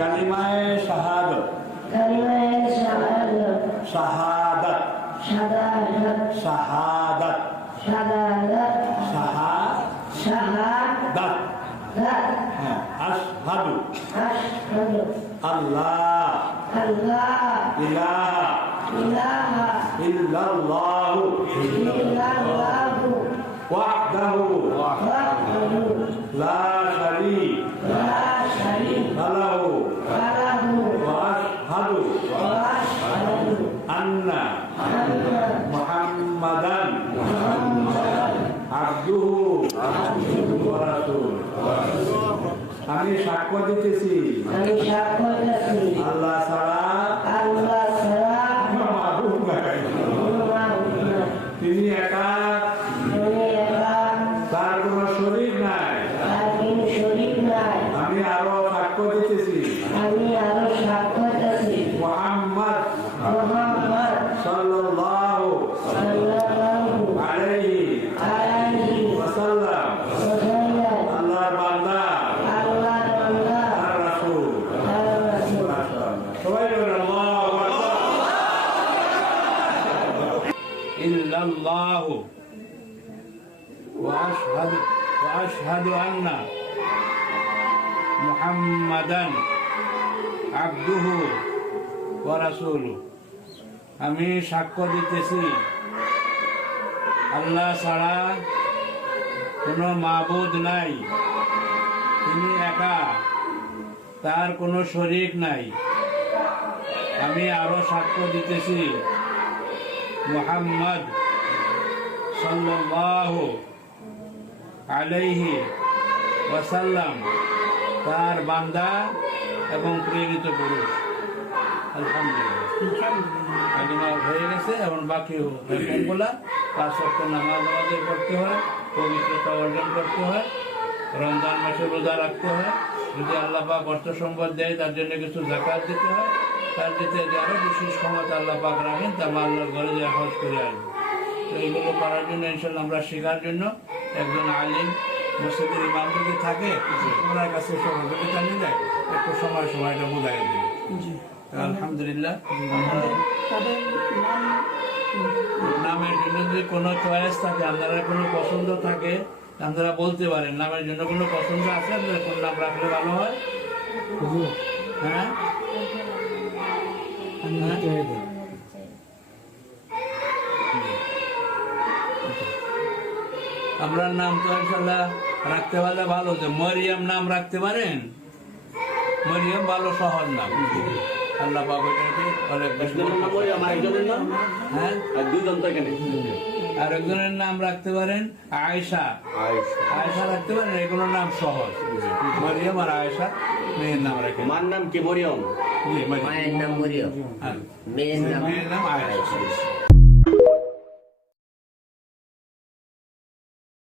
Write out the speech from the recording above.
কালিমায়ে শাহাদাত শাহাদাত শাহাদাত শাহাদাত হ্যাঁ আশহাদু আল্লাহ ইলাহা ইল্লাল্লাহু ওয়াহদাহু লা শারীকা লাহু ওয়া আশহাদু আন্না মুহাম্মাদান আবদুহু ওয়া রাসূলুহু। আমি সাক্ষ্য দিতেছি আল্লাহ ছাড়া মাবুদ নাই, তিনি একা, তার কোনো শরীক নাই। আমি আরো সাক্ষ্য দিতেছি মুহাম্মদ সাল্লাল্লাহু আলাইহি ওয়াসাল্লাম আল্লাহর বান্দা আর রাসূল। সবাই বলেন আল্লাহু আকবার। ইল্লাল্লাহু ওয়া আশহাদু আন্না মুহাম্মাদান আবদুহু ওয়া রাসূলুহু। আমি সাক্ষ্য দিতেছি আল্লাহ ছাড়া কোনো মাবুদ নাই, তিনি একা, তার কোনো শরীক নাই। আমি আরো সাক্ষ্য দিতেছি মুহাম্মদ সাল্লাল্লাহু আলাইহি ওয়াসাল্লাম তার বান্দা এবং প্রেরিত পুরুষ। আলহামদুলিল্লাহ হয়ে গেছে। এখন বাকি হুকুমগুলা 5 ওয়াক্ত নামাজ আমাদের পড়তে হয়, পবিত্রতা অর্জন করতে হয়, রমজান মাসে রোজা রাখতে হয়, যদি আল্লাহ পাক অর্থ সম্পদ দেয় তার জন্য কিছু যাকাত দিতে হয়, তার দিতে আরো বিশেষ ক্ষমতা আল্লাহ পাক রাখেন, তা আল্লাহর ঘরে যে হজ করে আসবে। তো এইগুলো করার জন্য ইনশাল্লাহ আমরা শেখার জন্য একজন আলিম মসজিদের ইমাম যদি থাকে ওনার কাছে সহযোগিতা নিলে একটু সময়টা বোঝাই দেবে। আলহামদুলিল্লাহ। নামের জন্য যদি কোনো চয়েস থাকে, আপনারা কোনো পছন্দ থাকে আপনারা বলতে পারেন। নামের জন্য কোনো পছন্দ আছে আপনারা কোন নাম রাখলে ভালো হয়? হ্যাঁ, আমরা নাম তো ইনশাল্লাহ রাখতে পারলে ভালো। যে মরিয়ম নাম রাখতে পারেন, মরিয়ম ভালো সহজ নাম। আল্লাহ পাক অনেক বেশি। হ্যাঁ, আর একজনের নাম রাখতে পারেন আয়েশা, আয়েশা রাখতে পারেন, এগুলো নাম সহজ। মরিয়ম আর আয়েশা মেয়ের নাম রাখেন। মার নাম কি? মরিয়ম। মায়ের নাম মরিয়ম, মেয়ের নাম আয়েশা।